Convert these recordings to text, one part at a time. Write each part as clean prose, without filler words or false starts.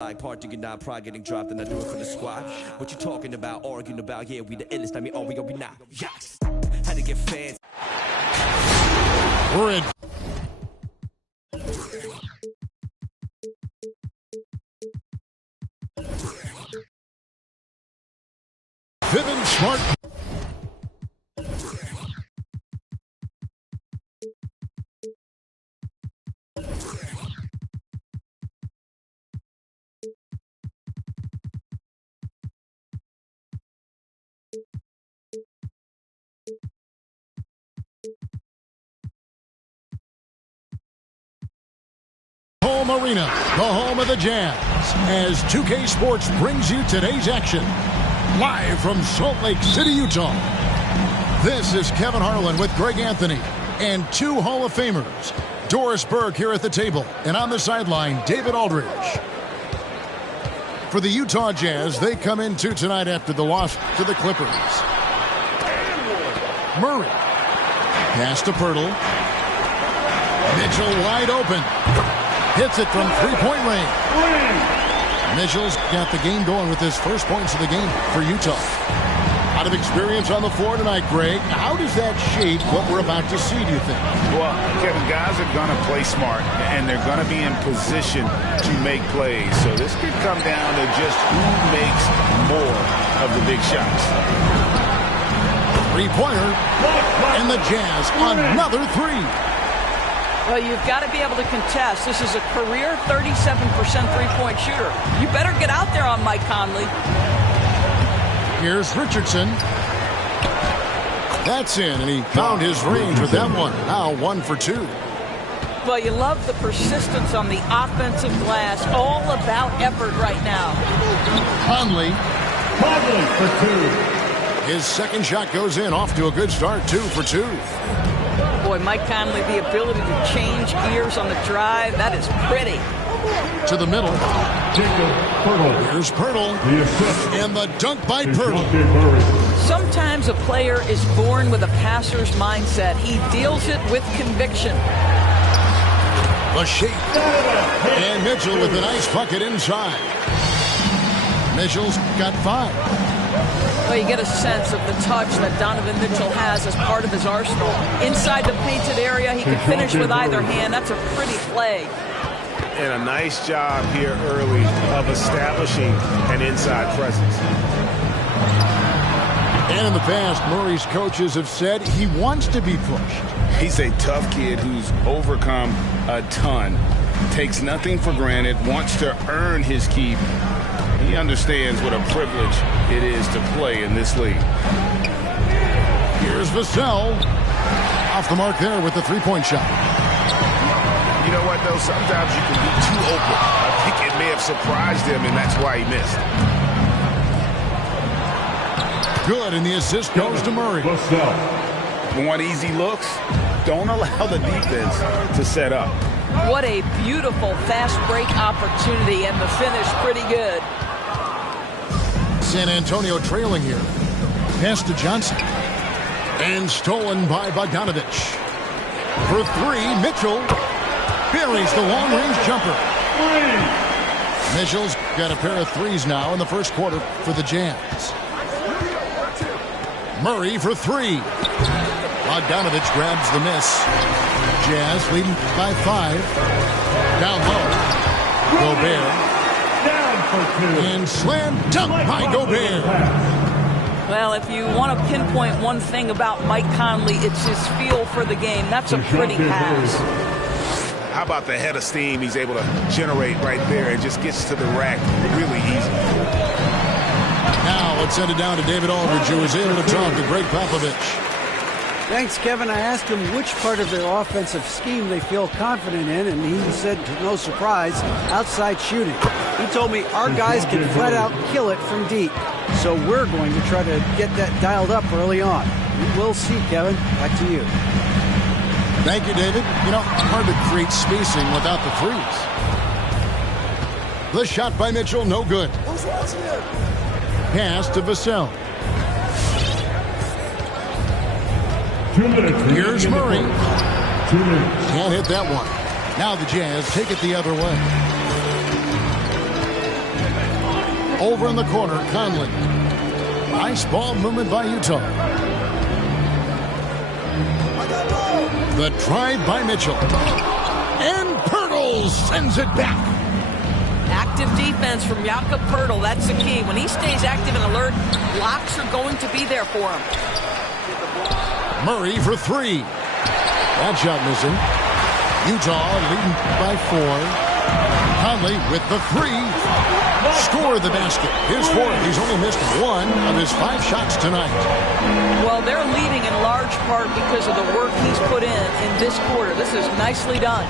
Like partying down, pride getting dropped, and I do it for the squad. What you talking about, arguing about? Yeah, we the illest. I mean, oh, we gonna be not. Yes, had to get fans. We're in. Vivin Smart. Home Arena, the home of the Jazz, as 2K Sports brings you today's action. Live from Salt Lake City, Utah. This is Kevin Harlan with Greg Anthony and two Hall of Famers. Doris Burke here at the table, and on the sideline, David Aldridge. For the Utah Jazz, they come into tonight after the loss to the Clippers. Murray. Pass to Pirtle. Mitchell wide open. Hits it from three-point range. Mitchell's got the game going with his first points of the game for Utah. A lot of experience on the floor tonight, Greg. How does that shape what we're about to see, do you think? Well, Kevin, guys are going to play smart, and they're going to be in position to make plays. So this could come down to just who makes more of the big shots. Three-pointer, and the Jazz another three. Well, you've got to be able to contest. This is a career 37% three-point shooter. You better get out there on Mike Conley. Here's Richardson. That's in, and he found his range with that one. Now 1 for 2. Well, you love the persistence on the offensive glass. All about effort right now. Conley for 2. His second shot goes in, off to a good start, 2 for 2. Boy, Mike Conley, the ability to change gears on the drive, that is pretty. To the middle. Here's Pirtle. And the dunk by Pirtle. Sometimes a player is born with a passer's mindset. He deals it with conviction. The shape. And Mitchell with a nice bucket inside. Mitchell's got 5. Well, you get a sense of the touch that Donovan Mitchell has as part of his arsenal. Inside the painted area, he can finish with either hand. That's a pretty play. And a nice job here early of establishing an inside presence. And in the past, Murray's coaches have said he wants to be pushed. He's a tough kid who's overcome a ton, takes nothing for granted, wants to earn his keep. He understands what a privilege it is to play in this league. Here's Vassell. Off the mark there with the three-point shot. You know what, though? Sometimes you can be too open. I think it may have surprised him, and that's why he missed. Good, and the assist goes to Murray. Want easy looks? Don't allow the defense to set up. What a beautiful fast break opportunity, and the finish pretty good. San Antonio trailing here. Pass to Johnson. And stolen by Bogdanovich. For 3, Mitchell buries the long-range jumper. Mitchell's got a pair of threes now in the first quarter for the Jazz. Murray for 3. Bogdanovich grabs the miss. Jazz leading by 5. Down low. Gobert. And slam dunk by Gobert. Well, if you want to pinpoint one thing about Mike Conley, it's his feel for the game. That's a pretty pass. How about the head of steam he's able to generate right there and just gets to the rack really easy. Now let's send it down to David Aldridge, who is able to talk to Greg Popovich. Thanks, Kevin. I asked him which part of their offensive scheme they feel confident in, and he said, to no surprise, outside shooting. He told me our guys can flat out kill it from deep, so we're going to try to get that dialed up early on. We will see, Kevin. Back to you. Thank you, David. You know, hard to create spacing without the threes. The shot by Mitchell, no good. Pass to Vassell. Here's Murray. Can't hit that one. Now the Jazz take it the other way. Over in the corner, Conley. Nice ball movement by Utah. The drive by Mitchell. And Pirtle sends it back. Active defense from Jakob Pirtle. That's the key. When he stays active and alert, blocks are going to be there for him. Murray for three. That shot missing. Utah leading by 4. Conley with the 3. Score the basket. His fourth. He's only missed 1 of his 5 shots tonight. Well, they're leading in large part because of the work he's put in this quarter. This is nicely done.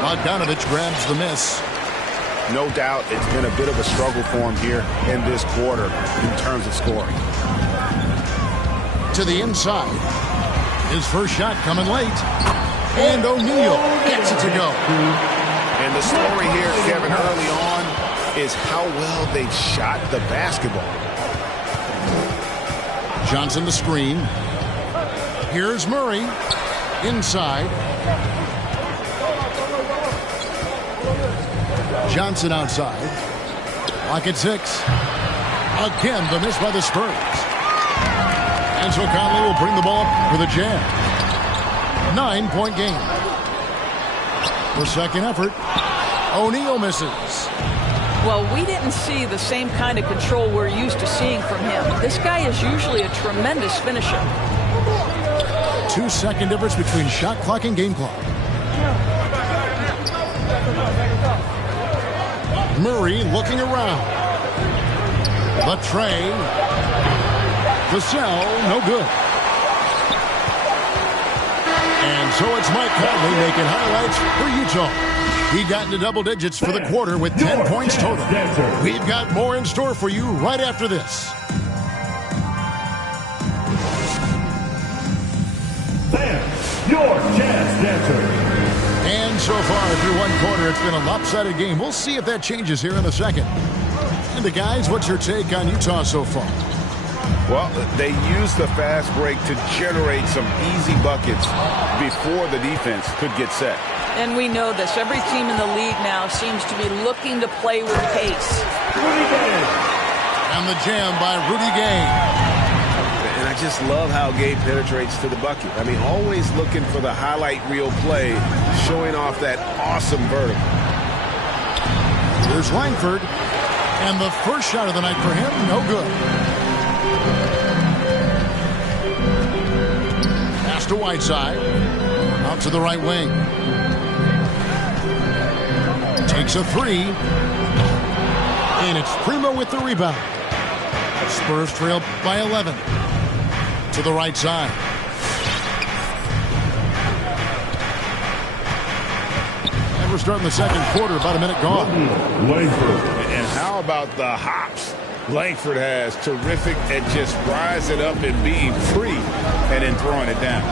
Bogdanovich grabs the miss. No doubt it's been a bit of a struggle for him here in this quarter in terms of scoring. To the inside. His first shot coming late. And O'Neal gets it to go. And the story here, Kevin, early on is how well they shot the basketball. Johnson the screen. Here's Murray. Inside. Johnson outside. Lock at 6. Again, the miss by the Spurs. And so Conley will bring the ball up for the Jazz. 9-point game. The second effort. O'Neal misses. Well, we didn't see the same kind of control we're used to seeing from him. This guy is usually a tremendous finisher. 2-second difference between shot clock and game clock. Murray looking around. The tray. The cell, no good. And so it's Mike Conley making highlights for Utah. He got into double digits for the quarter with 10 points total. We've got more in store for you right after this. Your Jazz Dancer. And so far through one quarter, it's been a lopsided game. We'll see if that changes here in the second. And the guys, what's your take on Utah so far? Well, they used the fast break to generate some easy buckets before the defense could get set. And we know this. Every team in the league now seems to be looking to play with pace. And the jam by Rudy Gay. And I just love how Gay penetrates to the bucket. I mean, always looking for the highlight reel play, showing off that awesome vertical. Here's Langford. And the first shot of the night for him, no good. Pass to Whiteside. Out to the right wing. Takes a 3. And it's Primo with the rebound. Spurs trail by 11. To the right side. And we're starting the second quarter, about a minute gone. Langford. And how about the hops Langford has? Terrific at just rising up and being free and then throwing it down.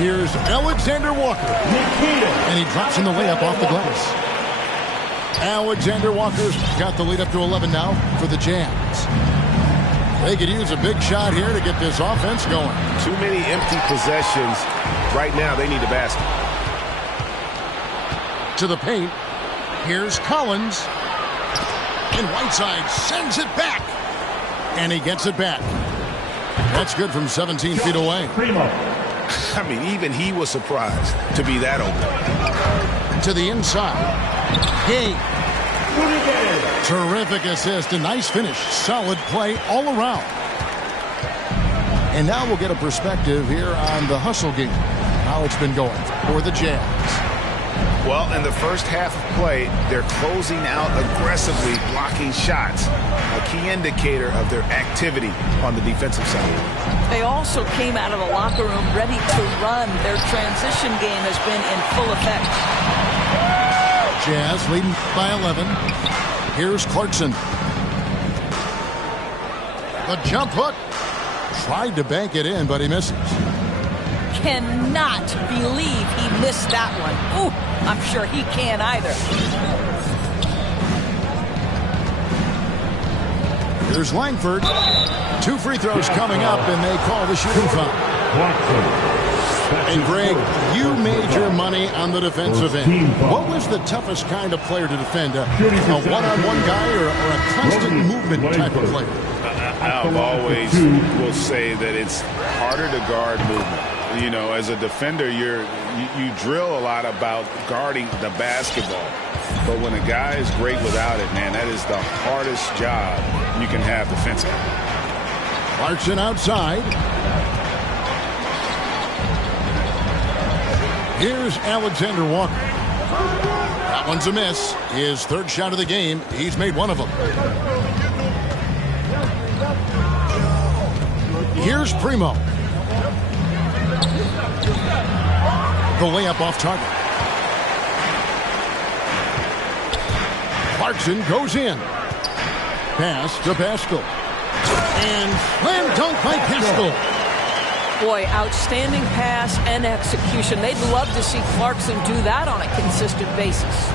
Here's Alexander Walker. And he drops in the layup off the glass. Alexander Walker's got the lead up to 11 now for the Jazz. They could use a big shot here to get this offense going. Too many empty possessions. Right now, they need a basket. To the paint. Here's Collins. And Whiteside sends it back. And he gets it back. That's good from 17 feet away. I mean, even he was surprised to be that open. To the inside. Hey. Terrific assist. A nice finish. Solid play all around. And now we'll get a perspective here on the hustle game. How it's been going for the Jazz. Well, in the first half of play, they're closing out aggressively, blocking shots. A key indicator of their activity on the defensive side. They also came out of the locker room ready to run. Their transition game has been in full effect. Jazz leading by 11. Here's Clarkson. The jump hook. Tried to bank it in, but he misses. Cannot believe he missed that one. Ooh, I'm sure he can't either. Here's Langford. 2 free throws coming up, and they call the shooting foul. And Greg, you made your money on the defensive end. What was the toughest kind of player to defend? A one-on-one guy or a constant movement type of player? I've always will say that it's harder to guard movement. You know, as a defender, you drill a lot about guarding the basketball. But when a guy is great without it, man, that is the hardest job you can have defensively. Clarkson outside. Here's Alexander Walker. That one's a miss. His third shot of the game. He's made one of them. Here's Primo. The layup off target. Clarkson goes in. Pass to Pascal. And slam dunk by Pascal. Boy, outstanding pass and execution. They'd love to see Clarkson do that on a consistent basis.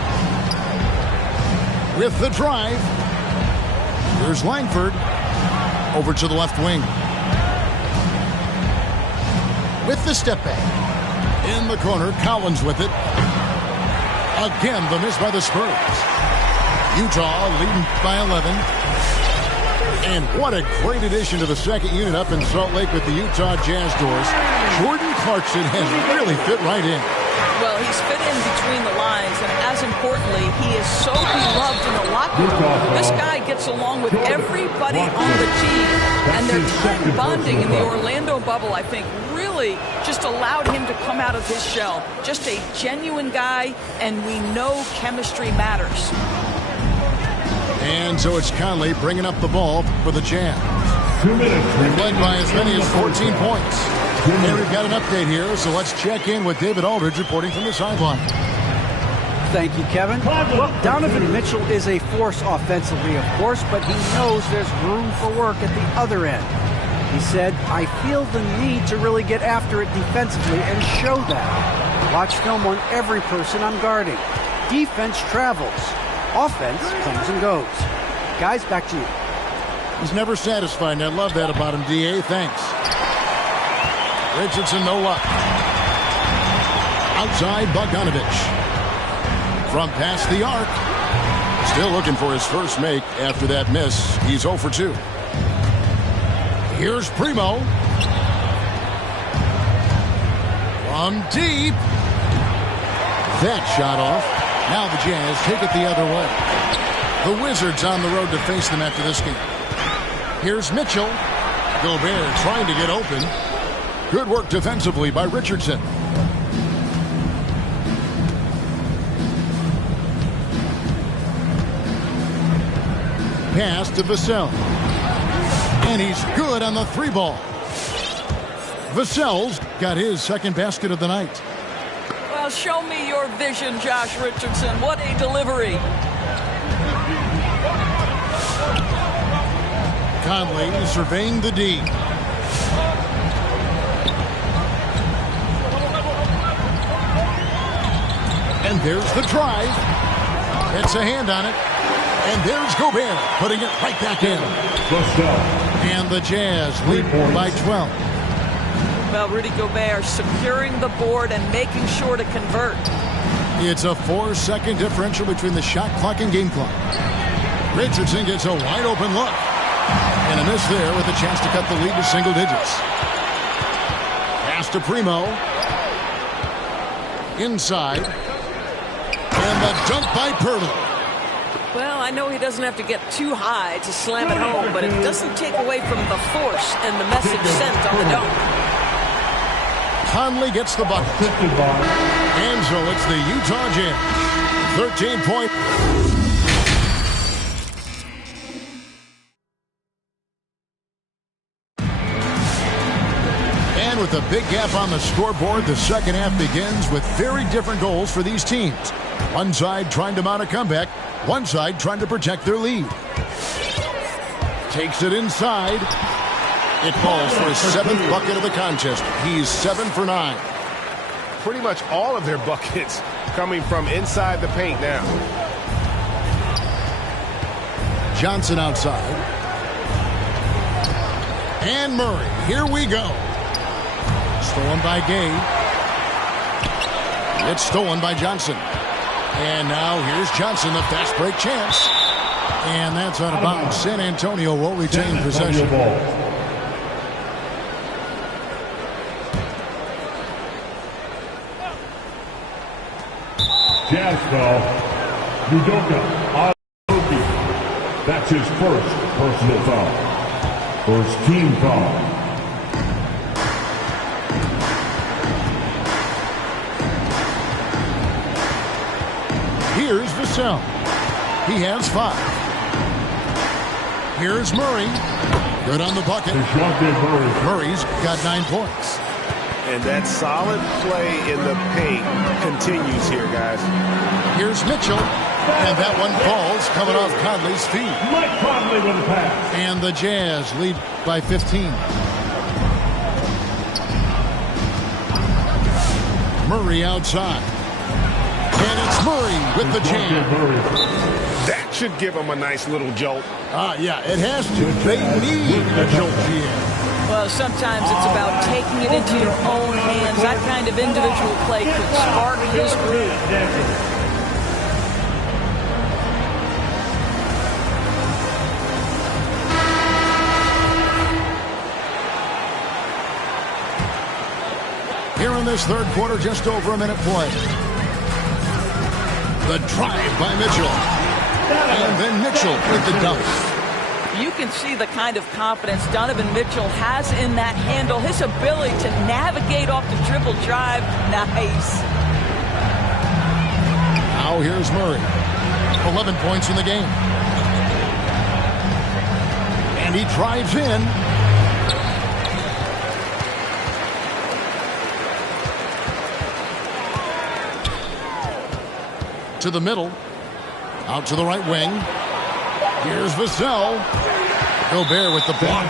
With the drive. Here's Langford. Over to the left wing. With the step back. In the corner, Collins with it. Again, the miss by the Spurs. Utah leading by 11. And what a great addition to the second unit up in Salt Lake with the Utah Jazz doors. Jordan Clarkson has really fit right in. Well, he's fit in between the lines, and as importantly, he is so beloved in the locker room. This guy gets along with everybody on the team, and their time bonding in the Orlando bubble, I think, really just allowed him to come out of his shell. Just a genuine guy, and we know chemistry matters. And so it's Conley bringing up the ball for the Jazz. 2 minutes. Led by as many as 14 points. And we've got an update here, so let's check in with David Aldridge reporting from the sideline. Thank you, Kevin. Well, Donovan Mitchell is a force offensively, of course, but he knows there's room for work at the other end. He said, I feel the need to really get after it defensively and show that. Watch film on every person I'm guarding. Defense travels. Offense comes and goes. Guys, back to you. He's never satisfied, and I love that about him, D.A. Thanks. Richardson, no luck. Outside, Bogdanovich. From past the arc. Still looking for his first make after that miss. He's 0 for 2. Here's Primo. From deep. That shot off. Now the Jazz take it the other way. The Wizards on the road to face them after this game. Here's Mitchell. Gobert trying to get open. Good work defensively by Richardson. Pass to Vassell. And he's good on the three ball. Vassell's got his second basket of the night. Well, show me your vision, Josh Richardson. What a delivery. Conley surveying the D. And there's the drive. It's a hand on it. And there's Gobert putting it right back in. And the Jazz lead by 12. Well, Rudy Gobert securing the board and making sure to convert. It's a 4-second differential between the shot clock and game clock. Richardson gets a wide open look. And a miss there with a chance to cut the lead to single digits. Pass to Primo. Inside. And the dunk by Pirtle. Well, I know he doesn't have to get too high to slam it home, but it doesn't take away from the force and the message sent on the dunk. Conley gets the bucket. And so it's the Utah Jazz. 13-point. And with a big gap on the scoreboard, the second half begins with very different goals for these teams. One side trying to mount a comeback, one side trying to protect their lead. Takes it inside. It falls for his 7th bucket of the contest. He's 7 for 9. Pretty much all of their buckets coming from inside the paint now. Johnson outside. And Murray. Here we go. Stolen by Gay. It's stolen by Johnson. And now here's Johnson, the fast break chance. And that's out of bounds. San Antonio will retain possession. Jazz foul. Udoka. That's his first personal foul. First team foul. Here's Vassell. He has 5. Here's Murray. Good on the bucket. Murray's got 9 points. And that solid play in the paint continues here, guys. Here's Mitchell. And that one falls coming off Conley's feet. Mike Conley with the pass. And the Jazz lead by 15. Murray outside. And it's Murray with the jam. That should give him a nice little jolt. Yeah, it has to. They need a jolt GM. Well, sometimes it's about taking it into your own hands. That kind of individual play could spark his groove. Here in this third quarter, just over a minute play. The drive by Mitchell. And then Mitchell with the dunk. You can see the kind of confidence Donovan Mitchell has in that handle. His ability to navigate off the dribble drive. Nice. Now here's Murray. 11 points in the game. And he drives in. To the middle. Out to the right wing. Here's Vassell. Gobert with the block.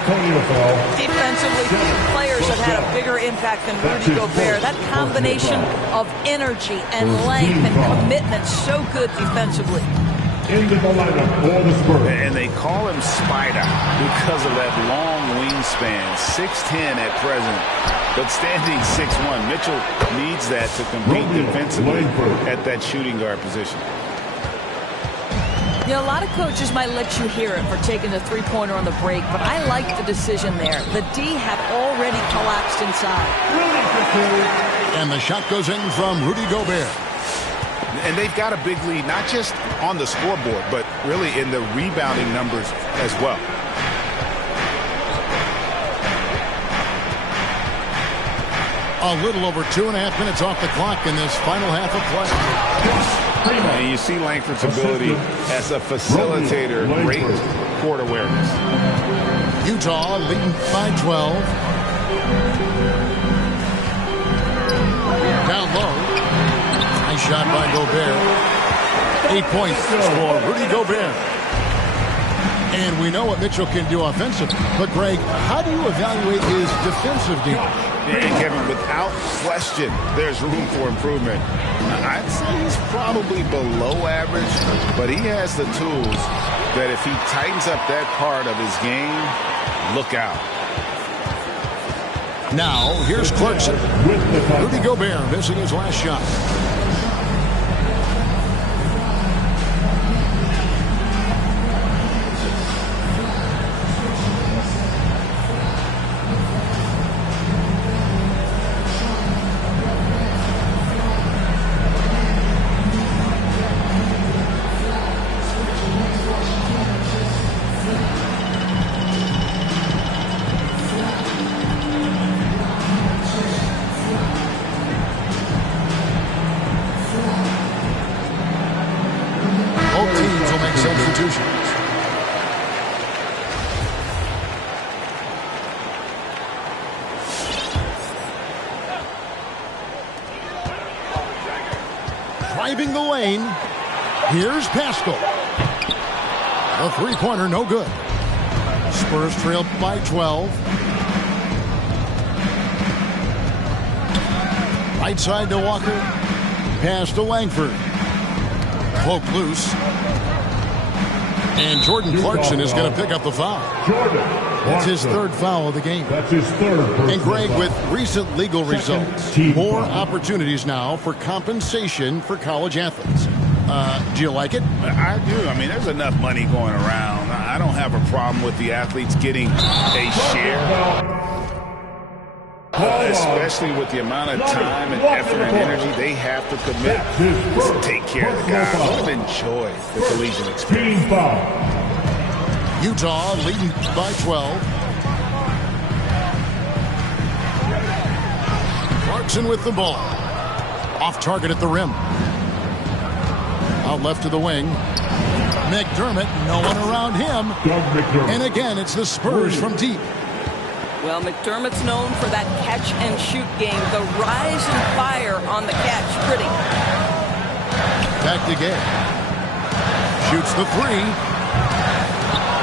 Defensively, few players have had a bigger impact than Rudy Gobert. That combination of energy and length and commitment, so good defensively. Into the lineup for the Spurs. And they call him Spider because of that long wingspan. 6'10" at present, but standing 6'1". Mitchell needs that to compete defensively at that shooting guard position. You know, a lot of coaches might let you hear it for taking the three-pointer on the break, but I like the decision there. The D had already collapsed inside. And the shot goes in from Rudy Gobert. And they've got a big lead, not just on the scoreboard, but really in the rebounding numbers as well. A little over 2.5 minutes off the clock in this final half of play. And you see Langford's ability as a facilitator, great court awareness. Utah leading by 12. Down low. Nice shot by Gobert. 8 points for Rudy Gobert. And we know what Mitchell can do offensively. But, Greg, how do you evaluate his defensive game? And Kevin, without question, there's room for improvement. I'd say he's probably below average, but he has the tools that if he tightens up that part of his game, look out. Now, here's Clarkson. Rudy Gobert missing his last shot. Driving the lane. Here's Pascal. The three-pointer, no good. Spurs trail by 12. Right side to Walker. Pass to Langford. Cloak loose. And Jordan Clarkson is going to pick up the foul. Jordan That's his third foul of the game. That's his third. And Greg, with recent legal results, more opportunities now for compensation for college athletes. Do you like it? I do. I mean, there's enough money going around. I don't have a problem with the athletes getting a share. Especially with the amount of time and effort and energy they have to commit to take care of the guys. I want to enjoy the collegiate experience. Utah leading by 12. Clarkson with the ball. Off target at the rim. Out left to the wing. McDermott, no one around him. And again, it's the Spurs from deep. Well, McDermott's known for that catch-and-shoot game. The rise and fire on the catch. Pretty. Back to Gay. Shoots the three.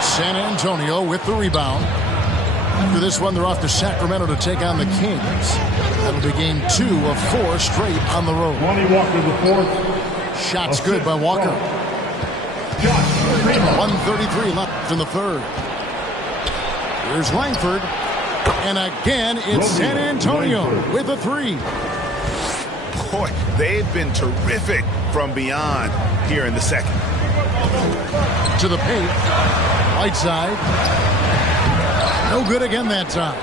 San Antonio with the rebound. After this one, they're off to Sacramento to take on the Kings. That'll be game 2 of 4 straight on the road. Lonnie Walker, the fourth. Shots good by Walker. 1:33 left in the third. Here's Langford. And again, it's San Antonio with a three. Boy, they've been terrific from beyond here in the second. To the paint. Right side. No good again that time.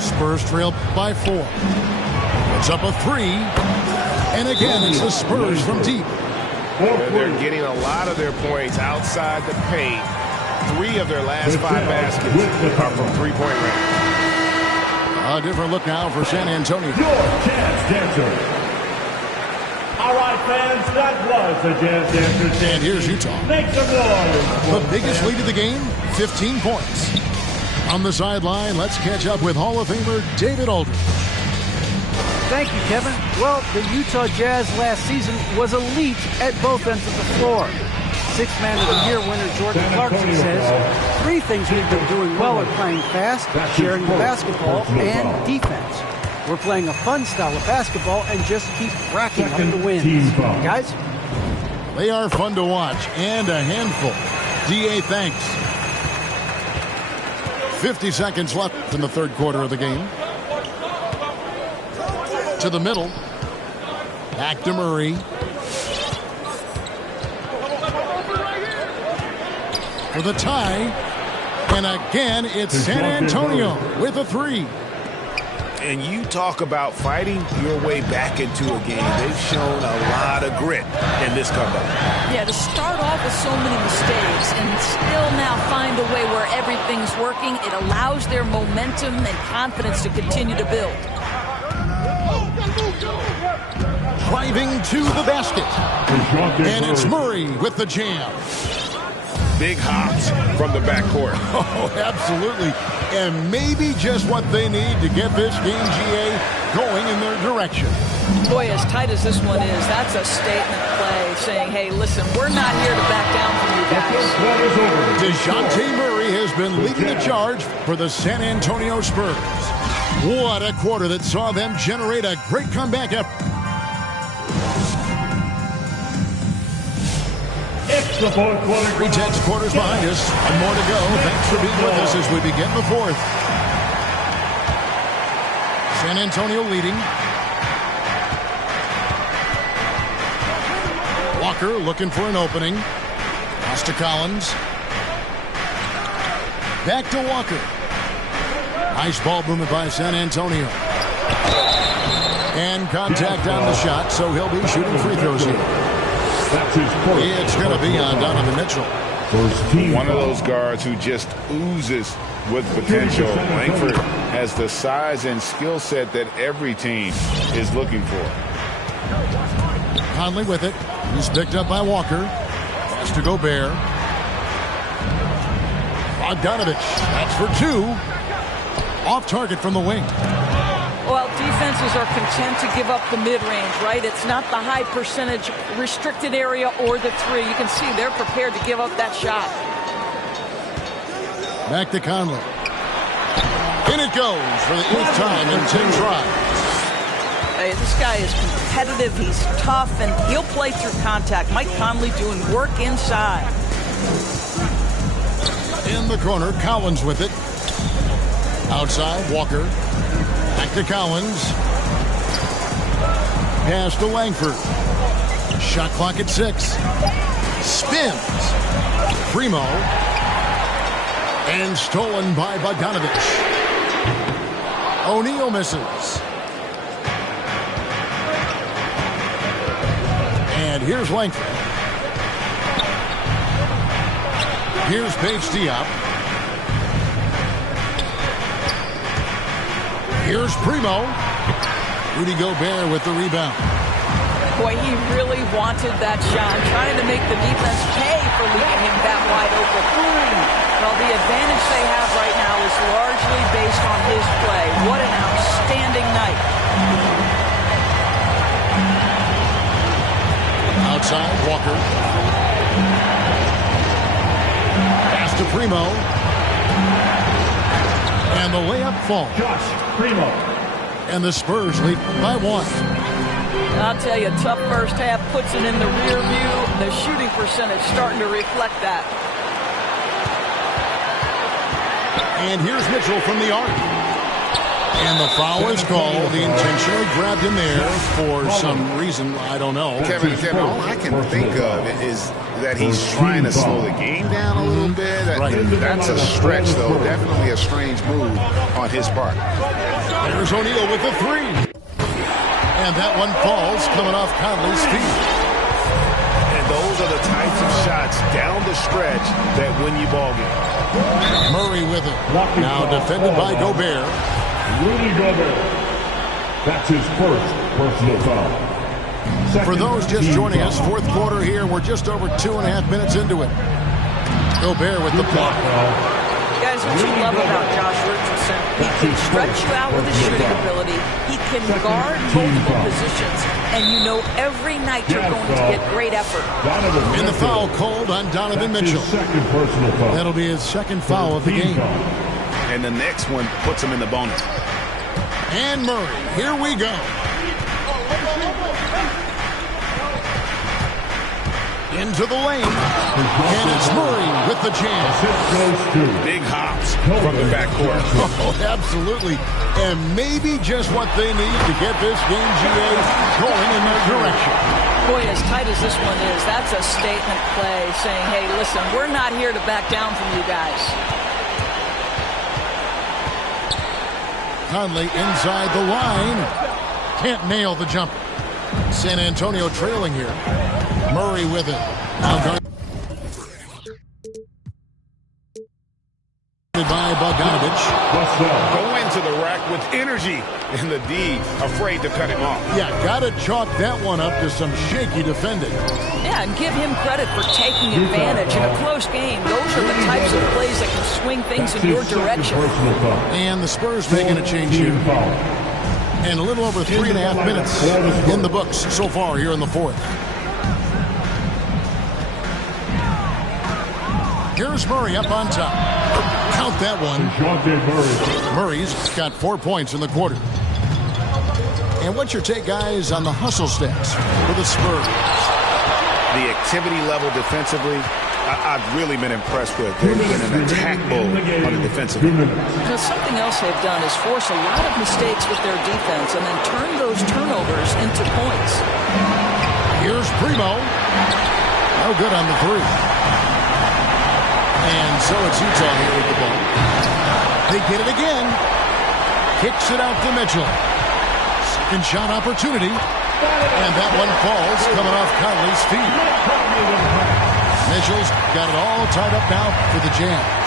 Spurs trail by 4. It's up a 3. And again, it's the Spurs from deep. They're getting a lot of their points outside the paint. 3 of their last 5 baskets are from three-point range. A different look now for San Antonio. Your Jazz Dancer. All right, fans, that was the Jazz Dancer. And here's Utah. Make some noise. The biggest lead of the game, 15 points. On the sideline, let's catch up with Hall of Famer David Aldridge. Thank you, Kevin. Well, the Utah Jazz last season was elite at both ends of the floor. Sixth Man of the Year winner Jordan Clarkson says 3 things we've been doing well are playing fast, sharing the basketball, and defense. We're playing a fun style of basketball and just keep racking up the wins. Guys? They are fun to watch and a handful. D.A., thanks. 50 seconds left in the third quarter of the game. To the middle. Back to Murray. For the tie. And again, it's San Antonio with a 3. And you talk about fighting your way back into a game. They've shown a lot of grit in this comeback. Yeah, to start off with so many mistakes and still now find a way where everything's working, it allows their momentum and confidence to continue to build. Driving to the basket. And it's Murray with the jam. Big hops from the backcourt. Oh, absolutely. And maybe just what they need to get this game, GA, going in their direction. Boy, as tight as this one is, that's a statement play saying, hey, listen, we're not here to back down from you guys. DeJounte Murray has been leading the charge for the San Antonio Spurs. What a quarter that saw them generate a great comeback effort. It's the fourth quarter. 3 quarters behind us. One more to go. Thanks for being with us as we begin the fourth. San Antonio leading. Walker looking for an opening. Pass to Collins. Back to Walker. Nice ball movement by San Antonio. And contact on the shot, so he'll be shooting free throws here. That's his first. It's going to be on Donovan Mitchell. One of those guards who just oozes with potential. Langford has the size and skill set that every team is looking for. Conley with it. He's picked up by Walker. Pass to Gobert. Bogdanovich. That's for 2. Off target from the wing. Well, defenses are content to give up the mid-range, right? It's not the high percentage restricted area or the 3. You can see they're prepared to give up that shot. Back to Conley. In it goes for the 8th time in 10 tries. Hey, this guy is competitive. He's tough, and he'll play through contact. Mike Conley doing work inside. In the corner, Collins with it. Outside, Walker. Back to Collins. Pass to Langford. Shot clock at 6. Spins. Primo. And stolen by Bogdanovich. O'Neal misses. And here's Langford. Here's Paige Diop. Here's Primo. Rudy Gobert with the rebound. Boy, he really wanted that shot, trying to make the defense pay for leaving him that wide open. Well, the advantage they have right now is largely based on his play. What an outstanding night. Outside, Walker. Pass to Primo. And the layup falls. Josh Primo. And the Spurs lead by 1. I'll tell you, tough first half puts it in the rear view. The shooting percentage starting to reflect that. And here's Mitchell from the arc. And the foul is called. He intentionally grabbed him there for some reason. I don't know. Kevin, all I can think of is that he's trying to slow the game down a little bit. That's a stretch, though. Definitely a strange move on his part. There's O'Neal with the 3. And that one falls coming off Conley's feet. And those are the types of shots down the stretch that win you ball games. Murray with it. Now defended by Gobert. Rudy Gobert. That's his first personal foul. For those just joining us, fourth quarter here. We're just over 2.5 minutes into it. Gobert with the block. Guys, what you love about Josh Richardson, he can stretch you out with his shooting ability. He can guard multiple positions, and you know every night you're going to get great effort. And the foul called on Donovan Mitchell. That'll be his second foul of the game. And the next one puts him in the bonus. And Murray, here we go. Into the lane. And it's Murray with the jam. Big hops from the backcourt. Oh, absolutely. And maybe just what they need to get this game, GA, going in their direction. Boy, as tight as this one is, that's a statement play saying, hey, listen, we're not here to back down from you guys. Conley inside the line. Can't nail the jumper. San Antonio trailing here. Murray with it. Now guarded by Bogdanovich. Go into the rack with energy. And the D afraid to cut him off. Yeah, got to chalk that one up to some shaky defending. Yeah, and give him credit for taking advantage in a close game. Those are the types of plays that can swing things in your direction. And the Spurs making a change here. And a little over 3.5 minutes in the books so far here in the fourth. Here's Murray up on top. Count that one. Murray's got 4 points in the quarter. And what's your take, guys, on the hustle stats for the Spurs? The activity level defensively, I've really been impressed with. They've been an attack bull on the defensive end. Because something else they've done is force a lot of mistakes with their defense and then turn those turnovers into points. Here's Primo. No good on the 3. And so it's Utah here with the ball. They get it again. Kicks it out to Mitchell. Second shot opportunity. And that one falls coming off Conley's feet. Mitchell's got it all tied up now for the Jazz.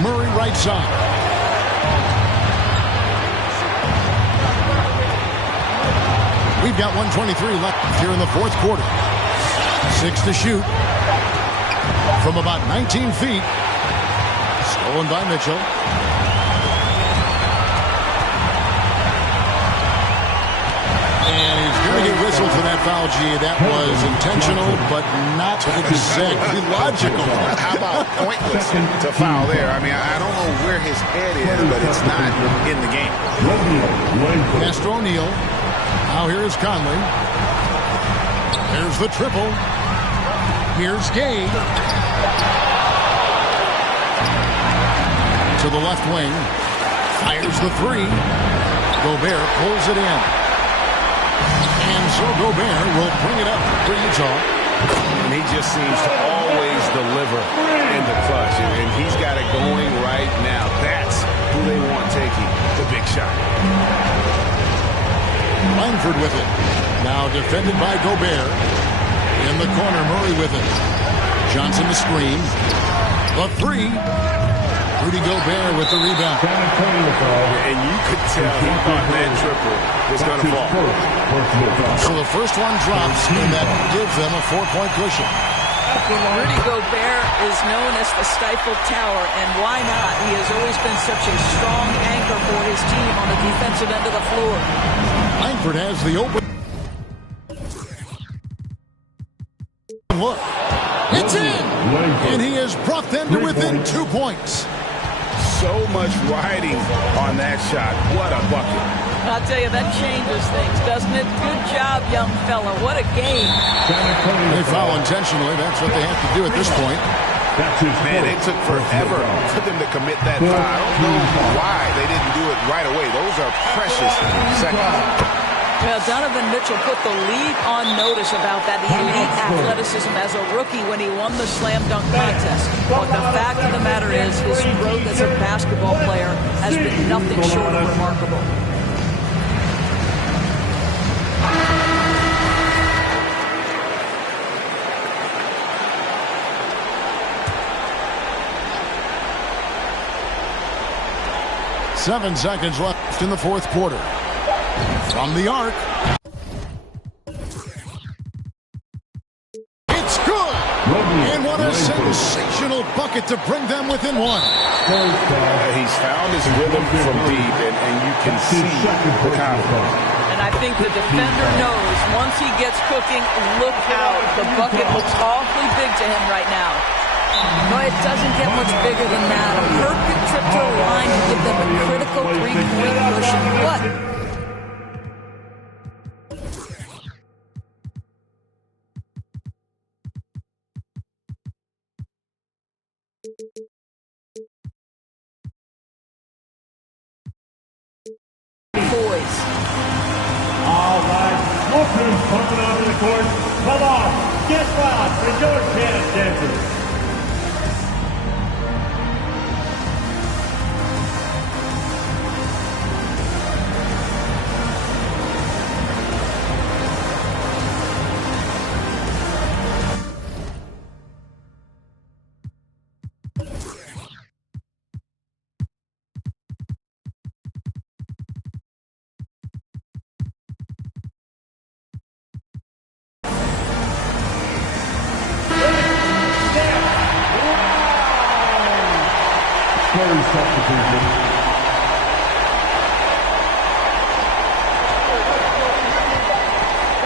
Murray right side. We've got 1:23 left here in the fourth quarter. 6 to shoot from about 19 feet. Stolen by Mitchell. And he's going to get whistled for that foul, G. That was intentional, but not exactly logical. How about pointless to foul there? I mean, I don't know where his head is, but it's not in the game. Pass to O'Neal. Now here's Conley. There's the triple. Here's Gay. To the left wing. Fires the three. Gobert pulls it in. And so Gobert will bring it up for Utah. And he just seems to always deliver in the clutch. And he's got it going right now. That's who they want taking the big shot. Langford with it. Now defended by Gobert. In the corner, Murray with it. Johnson the screen. The three. Rudy Gobert with the rebound. And you could tell he thought that triple was going to fall. So the first one drops, and that gives them a 4-point cushion. Rudy Gobert is known as the stifled tower, and why not? He has always been such a strong anchor for his team on the defensive end of the floor. Langford has the open look. It's in! And he has brought them to within 2 points. So much riding on that shot. What a bucket. I'll tell you, that changes things, doesn't it? Good job, young fella. What a game. They foul intentionally. That's what they have to do at this point. Man, it took forever for them to commit that foul. I don't know why they didn't do it right away. Those are precious seconds. Well, Donovan Mitchell put the league on notice about that elite athleticism as a rookie when he won the slam dunk contest. But the fact of the matter is his growth as a basketball player has been nothing short of remarkable. Seven seconds left in the fourth quarter. From the arc. It's good! And what a sensational bucket to bring them within one. He's found his rhythm from deep, and you can see the confidence. And I think the defender knows once he gets cooking, look out. The bucket looks awfully big to him right now. No, it doesn't get much bigger than that. A perfect trip to the line to give them a critical three-point cushion. What? Boys. All right, Smoker's coming onto the court. Come on, get loud for your chance, dancers. Substitution.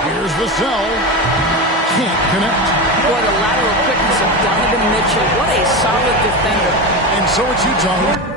Here's Vassell. Can't connect. Boy, the lateral quickness of Donovan Mitchell. What a solid defender. And so it's Utah.